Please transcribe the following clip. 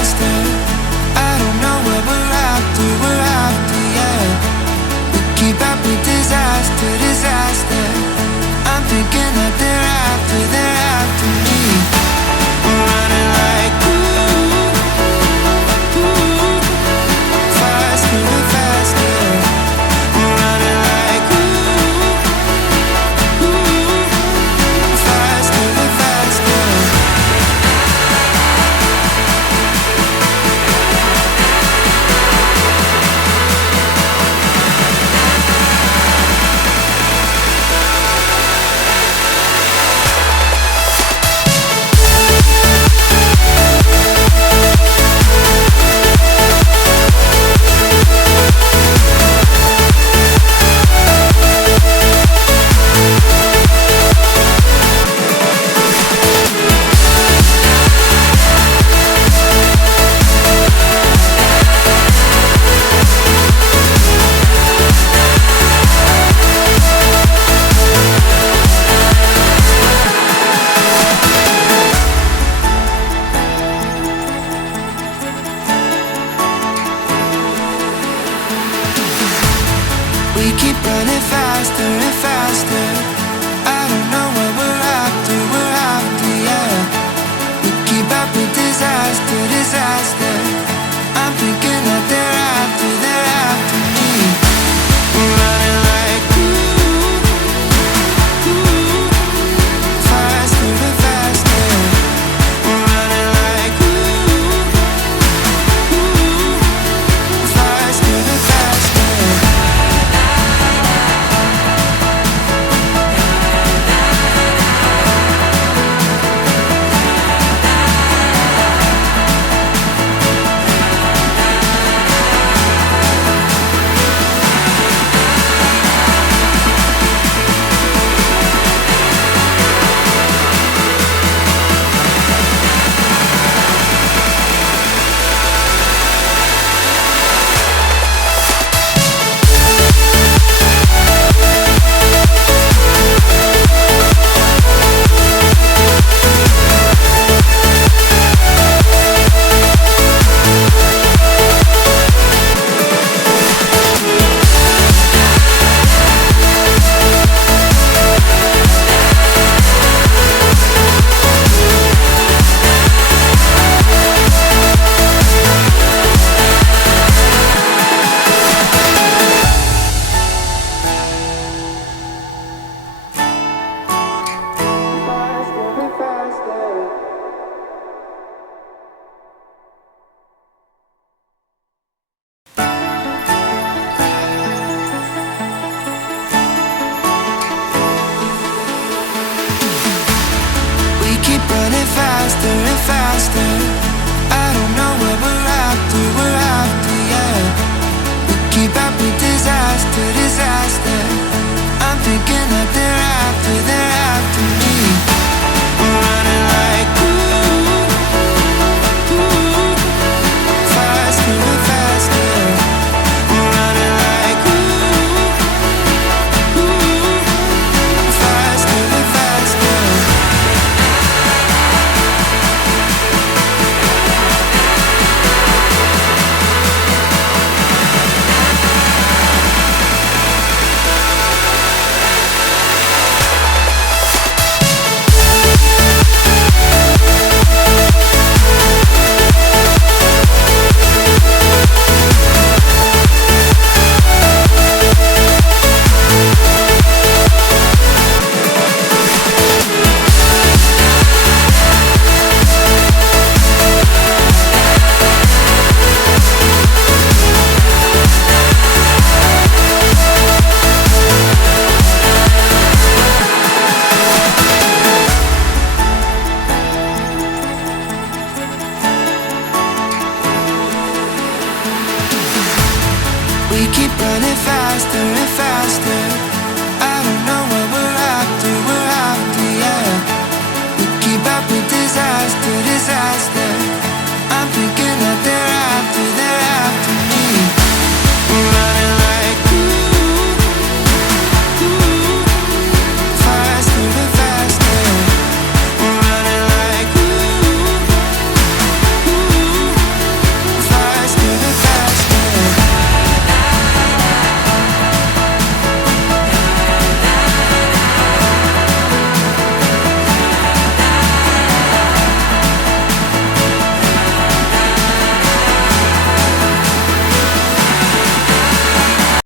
disaster. I don't know what we're after, yeah. We keep up with disaster, disaster. I'm thinking that they're after me. We're running like faster and faster. We're running like faster and faster. We keep running faster and faster. I don't know what we're after, yeah. We keep up with disaster, disaster. I'm thinking that they're after me. We're running like faster and faster. We're running like faster and faster. We keep running faster and faster. I don't know what we're after, yeah. We keep up with disaster, disaster. I'm thinking that they're after me. We're running like faster and faster. We're running like faster and faster. We keep running faster and faster. I don't know what we're after, yeah. We keep up with disaster, disaster.